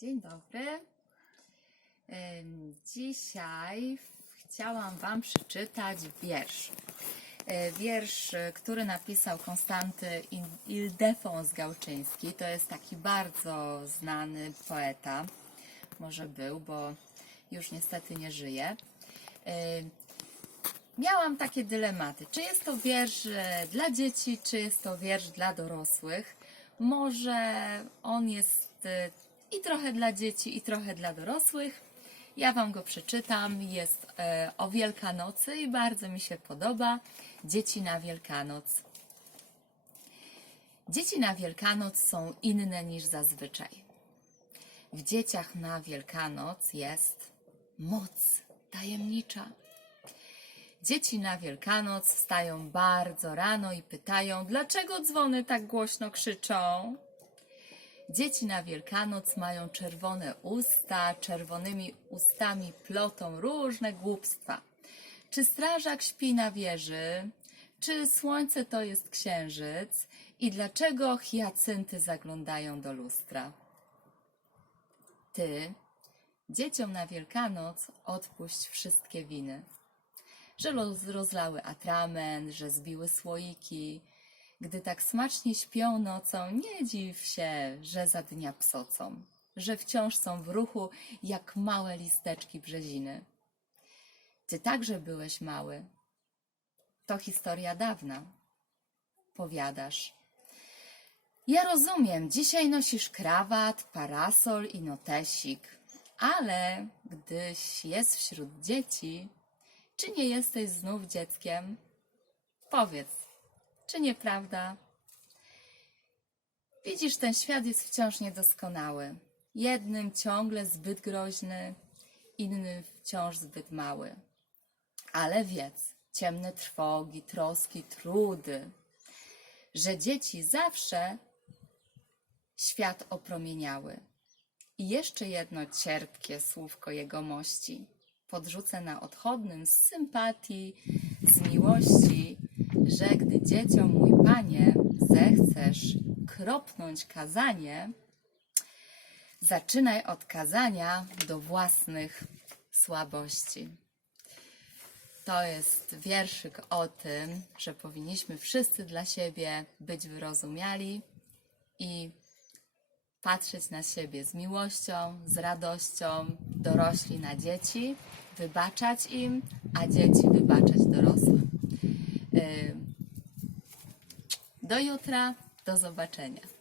Dzień dobry. Dzisiaj chciałam Wam przeczytać wiersz. E, Wiersz, e, który napisał Konstanty Il- Ildefons Gałczyński. To jest taki bardzo znany poeta. Może był, bo już niestety nie żyje. E, Miałam takie dylematy. Czy jest to wiersz dla dzieci, czy jest to wiersz dla dorosłych? Może on jest i trochę dla dzieci, i trochę dla dorosłych. Ja Wam go przeczytam. Jest e, o Wielkanocy i bardzo mi się podoba. Dzieci na Wielkanoc. Dzieci na Wielkanoc są inne niż zazwyczaj. W dzieciach na Wielkanoc jest moc tajemnicza. Dzieci na Wielkanoc wstają bardzo rano i pytają, dlaczego dzwony tak głośno krzyczą. Dzieci na Wielkanoc mają czerwone usta, czerwonymi ustami plotą różne głupstwa. Czy strażak śpi na wieży? Czy słońce to jest księżyc? I dlaczego hiacynty zaglądają do lustra? Ty, dzieciom na Wielkanoc odpuść wszystkie winy że roz- rozlały atrament, że zbiły słoiki. Gdy tak smacznie śpią nocą, nie dziw się, że za dnia psocą, że wciąż są w ruchu jak małe listeczki brzeziny. Ty także byłeś mały. To historia dawna. Powiadasz. Ja rozumiem, dzisiaj nosisz krawat, parasol i notesik, ale gdyś jest wśród dzieci, czy nie jesteś znów dzieckiem? Powiedz, czy nieprawda? Widzisz, ten świat jest wciąż niedoskonały. Jednym ciągle zbyt groźny, innym wciąż zbyt mały. Ale wiedz, ciemne trwogi, troski, trudy, że dzieci zawsze świat opromieniały. I jeszcze jedno cierpkie słówko jegomości podrzucę na odchodnym z sympatii, z miłości, że gdy dzieciom mój panie zechcesz kropnąć kazanie, zaczynaj od kazania do własnych słabości. To jest wierszyk o tym, że powinniśmy wszyscy dla siebie być wyrozumiali i patrzeć na siebie z miłością, z radością, dorośli na dzieci, wybaczać im, a dzieci wybaczać dorosłym. Do jutra, do zobaczenia.